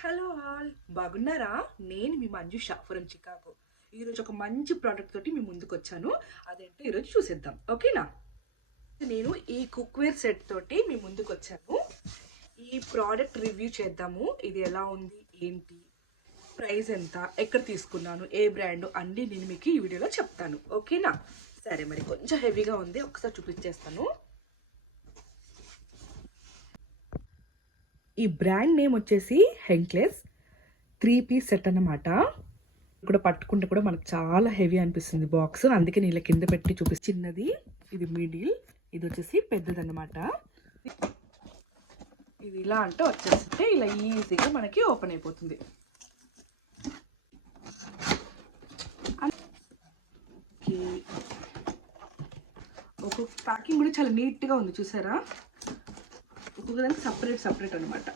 Hello all, బాగున్నారా? నేను మీ Manjusha from Chicago. ఈరోజు ఒక మంచి ప్రోడక్ట్ తోటి మీ ముందుకు వచ్చాను. అదేంటో ఈరోజు చూసేద్దాం, ఓకేనా? నేను ఈ కుక్వేర్ సెట్ తోటి మీ ముందుకు వచ్చాను. ఈ ప్రోడక్ట్ రివ్యూ చేద్దాము. ఇది ఎలా ఉంది, ఏంటి, ప్రైస్ ఎంత, ఎక్కడ తీసుకున్నాను, ఏ బ్రాండ్ అన్నీ నేను మీకు ఈ వీడియోలో చెప్తాను, ఓకేనా? సరే, మరి కొంచెం హెవీగా ఉంది, ఒకసారి చూపించేస్తాను. ఈ బ్రాండ్ నేమ్ వచ్చేసి హెంక్లెస్ 3-పీస్ సెట్ అన్నమాట. ఇక్కడ పట్టుకుంటే కూడా మనకు చాలా హెవీ అనిపిస్తుంది బాక్స్, అందుకే నేను ఇలా కింద పెట్టి చిన్నది, ఇది మిడిల్, ఇది వచ్చేసి పెద్దదన్నమాట. ఇది ఇలా అంటే వచ్చేస్తే ఇలా ఈజీగా మనకి ఓపెన్ అయిపోతుంది. ఒక్కొక్క ప్యాకింగ్ కూడా చాలా నీట్గా ఉంది, చూసారా? ఒక్కొక్కదానికి సపరేట్ అనమాట.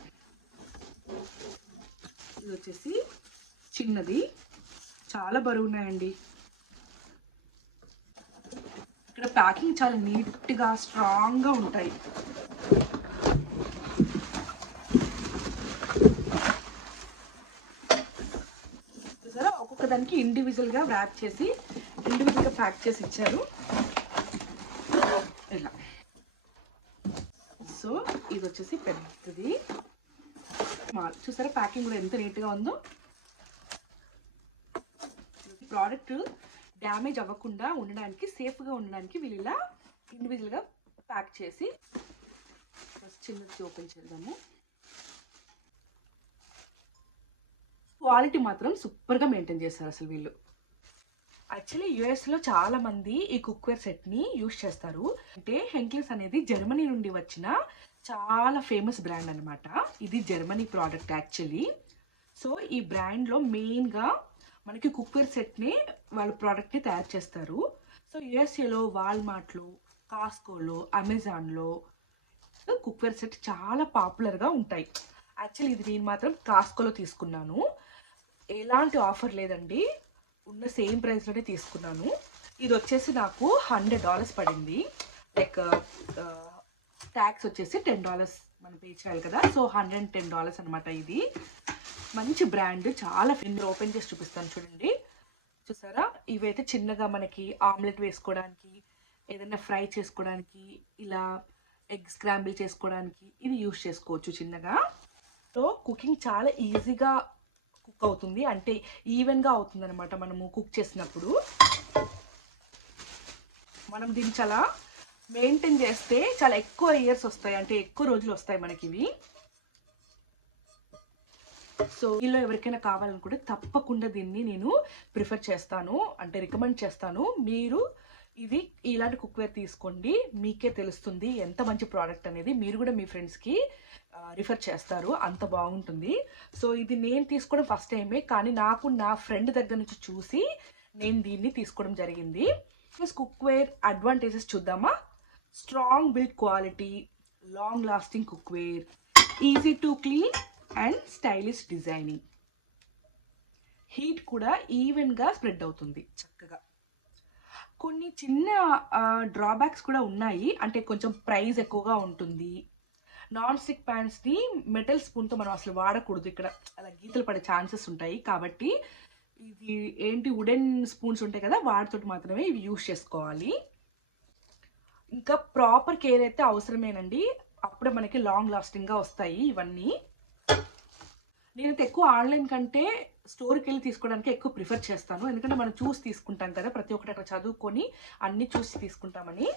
ఇది వచ్చేసి చిన్నది, చాలా బరువు ఉన్నాయండి. ఇక్కడ ప్యాకింగ్ చాలా నీట్గా స్ట్రాంగ్గా ఉంటాయి. చూసారా, ఒక్కొక్క దానికి ఇండివిజువల్గా ర్యాప్ చేసి ఇండివిజువల్గా ప్యాక్ చేసి ఇచ్చారు ఇలా. సో ఇది వచ్చేసి పెద్దది. చూసారా ప్యాకింగ్ కూడా ఎంత నీట్గా ఉందో. ప్రోడక్ట్ డ్యామేజ్ అవ్వకుండా ఉండడానికి, సేఫ్గా ఉండడానికి వీళ్ళు ఇలా ఇండివిజువల్గా ప్యాక్ చేసి, చిన్నది ఓపెన్ చేద్దాము. క్వాలిటీ మాత్రం సూపర్గా మెయింటైన్ చేస్తారు అసలు వీళ్ళు. యాక్చువల్లీ యుఎస్లో చాలా మంది ఈ కుక్వేర్ సెట్ని యూజ్ చేస్తారు. అంటే హెంక్లెస్ అనేది జర్మనీ నుండి వచ్చిన చాలా ఫేమస్ బ్రాండ్ అనమాట. ఇది జర్మనీ ప్రోడక్ట్ యాక్చువల్లీ. సో ఈ బ్రాండ్లో మెయిన్గా మనకి కుక్వేర్ సెట్ని వాళ్ళ ప్రోడక్ట్ని తయారు చేస్తారు. సో యుఎస్ఏలో వాల్మార్ట్లో, కాస్కోలో, అమెజాన్లో కుక్వేర్ సెట్ చాలా పాపులర్గా ఉంటాయి. యాక్చువల్లీ ఇది నేను మాత్రం కాస్కోలో తీసుకున్నాను. ఎలాంటి ఆఫర్ లేదండి, ఉన్న సేమ్ ప్రైస్లోనే తీసుకున్నాను. ఇది వచ్చేసి నాకు $100 పడింది. లైక్ ట్యాక్స్ వచ్చేసి $10 మనం పే చేయాలి కదా. సో $110 అనమాట. ఇది మంచి బ్రాండ్, చాలా ఓపెన్ చేసి చూపిస్తాను చూడండి. చూసారా, ఇవైతే చిన్నగా మనకి ఆమ్లెట్ వేసుకోవడానికి, ఏదైనా ఫ్రై చేసుకోవడానికి, ఇలా ఎగ్ స్క్రాంబుల్ చేసుకోవడానికి ఇది యూస్ చేసుకోవచ్చు చిన్నగా. సో కుకింగ్ చాలా ఈజీగా కుక్ అవుతుంది, అంటే ఈవెన్గా అవుతుంది అనమాట. మనము కుక్ చేసినప్పుడు మనం దీన్ని చాలా మెయింటైన్ చేస్తే చాలా ఎక్కువ ఇయర్స్ వస్తాయి, అంటే ఎక్కువ రోజులు వస్తాయి మనకి ఇవి. సో ఇలా ఎవరికైనా కావాలనుకుంటే తప్పకుండా దీన్ని నేను ప్రిఫర్ చేస్తాను, అంటే రికమెండ్ చేస్తాను. మీరు ఇది ఇలాంటి కుక్వేర్ తీసుకోండి, మీకే తెలుస్తుంది ఎంత మంచి ప్రోడక్ట్ అనేది. మీరు కూడా మీ ఫ్రెండ్స్కి రిఫర్ చేస్తారు, అంత బాగుంటుంది. సో ఇది నేను తీసుకోవడం ఫస్ట్ టైమే, కానీ నాకు నా ఫ్రెండ్ దగ్గర నుంచి చూసి నేను దీన్ని తీసుకోవడం జరిగింది. ప్లస్ కుక్వేర్ అడ్వాంటేజెస్ చూద్దామా. Strong build quality, long lasting cookware, easy to clean and stylish designing. Heat కూడా ఈవెన్గా స్ప్రెడ్ అవుతుంది చక్కగా. కొన్ని చిన్న డ్రాబ్యాక్స్ కూడా ఉన్నాయి, అంటే కొంచెం ప్రైస్ ఎక్కువగా ఉంటుంది. నాన్ స్టిక్ ప్యాన్స్ని మెటల్ స్పూన్తో మనం అసలు వాడకూడదు, ఇక్కడ అలా గీతలు పడే ఛాన్సెస్ ఉంటాయి. కాబట్టి ఇది ఏంటి, వుడెన్ స్పూన్స్ ఉంటాయి కదా, వాటితో మాత్రమే ఇవి యూజ్ చేసుకోవాలి. ఇంకా ప్రాపర్ కేర్ అయితే అవసరమేనండి, అప్పుడే మనకి లాంగ్ లాస్టింగ్గా వస్తాయి ఇవన్నీ. నేనైతే ఎక్కువ ఆన్లైన్ కంటే స్టోర్కి వెళ్ళి తీసుకోవడానికి ఎక్కువ ప్రిఫర్ చేస్తాను, ఎందుకంటే మనం చూసి తీసుకుంటాం కదా, ప్రతి ఒక్కటి అక్కడ చదువుకొని అన్నీ చూసి తీసుకుంటామని.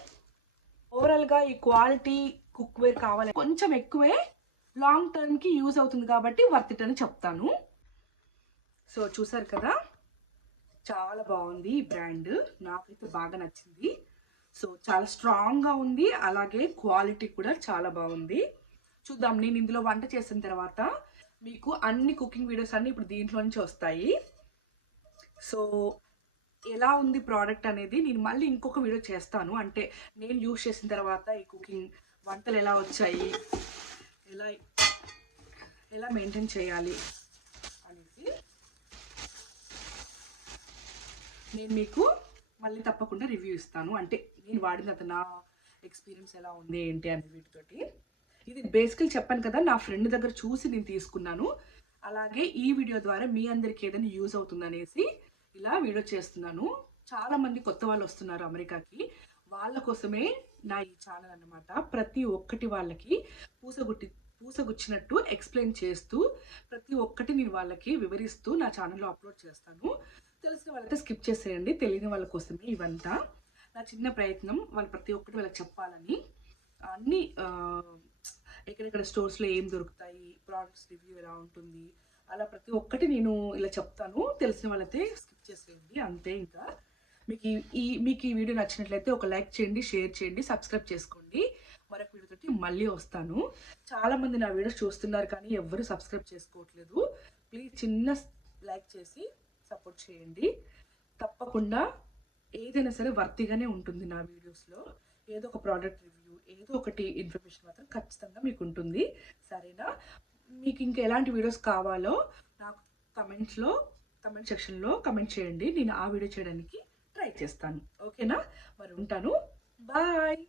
ఓవరాల్గా ఈ క్వాలిటీ కుక్వేర్ కావాలి, కొంచెం ఎక్కువే, లాంగ్ టర్మ్కి యూజ్ అవుతుంది కాబట్టి వర్త్ ఇట్ అని చెప్తాను. సో చూసారు కదా, చాలా బాగుంది ఈ బ్రాండ్, నాకైతే బాగా నచ్చింది. సో చాలా స్ట్రాంగ్గా ఉంది, అలాగే క్వాలిటీ కూడా చాలా బాగుంది. చూద్దాం, నేను ఇందులో వంట చేసిన తర్వాత మీకు అన్ని కుకింగ్ వీడియోస్ అన్నీ ఇప్పుడు దీంట్లో నుంచి వస్తాయి. సో ఎలా ఉంది ప్రోడక్ట్ అనేది నేను మళ్ళీ ఇంకొక వీడియో చేస్తాను, అంటే నేను యూజ్ చేసిన తర్వాత ఈ కుకింగ్ వంటలు ఎలా వచ్చాయి, ఎలా ఎలా మెయింటైన్ చేయాలి అనేది నేను మీకు మళ్ళీ తప్పకుండా రివ్యూ ఇస్తాను. అంటే నేను వాడిన నా ఎక్స్పీరియన్స్ ఎలా ఉంది ఏంటి అనే వీటితోటి. ఇది బేసికల్ చెప్పాను కదా, నా ఫ్రెండ్ దగ్గర చూసి నేను తీసుకున్నాను, అలాగే ఈ వీడియో ద్వారా మీ అందరికి ఏదైనా యూజ్ అవుతుందనేసి ఇలా వీడియో చేస్తున్నాను. చాలా మంది కొత్త వాళ్ళు వస్తున్నారు అమెరికాకి, వాళ్ళ కోసమే నా ఈ ఛానల్ అన్నమాట. ప్రతి ఒక్కటి వాళ్ళకి పూసగుచ్చినట్టు ఎక్స్ప్లెయిన్ చేస్తూ ప్రతి ఒక్కటి నేను వాళ్ళకి వివరిస్తూ నా ఛానల్లో అప్లోడ్ చేస్తాను. తెలిసిన వాళ్ళైతే స్కిప్ చేసేయండి, తెలియని వాళ్ళ కోసమే ఇవంతా. నా చిన్న ప్రయత్నం వాళ్ళు ప్రతి ఒక్కటి వాళ్ళకి చెప్పాలని. అన్నీ ఎక్కడెక్కడ స్టోర్స్లో ఏం దొరుకుతాయి, ప్రోడక్ట్స్ రివ్యూ ఎలా ఉంటుంది, అలా ప్రతి ఒక్కటి నేను ఇలా చెప్తాను. తెలిసిన వాళ్ళైతే స్కిప్ చేసేయండి అంతే. ఇంకా మీకు ఈ వీడియో నచ్చినట్లయితే ఒక లైక్ చేయండి, షేర్ చేయండి, సబ్స్క్రైబ్ చేసుకోండి. మరొక వీడియోతోటి మళ్ళీ వస్తాను. చాలామంది నా వీడియోస్ చూస్తున్నారు కానీ ఎవరు సబ్స్క్రైబ్ చేసుకోవట్లేదు. ప్లీజ్ చిన్న లైక్ చేసి సపోర్ట్ చేయండి. తప్పకుండా ఏదైనా సరే వర్తిగానే ఉంటుంది నా వీడియోస్లో. ఏదో ఒక ప్రోడక్ట్ రివ్యూ, ఏదో ఒకటి ఇన్ఫర్మేషన్ మాత్రం ఖచ్చితంగా మీకు ఉంటుంది. సరేనా? మీకు ఇంకా ఎలాంటి వీడియోస్ కావాలో నాకు కమెంట్ సెక్షన్లో కమెంట్ చేయండి. నేను ఆ వీడియో చేయడానికి ట్రై చేస్తాను. ఓకేనా? మరి ఉంటాను. బాయ్.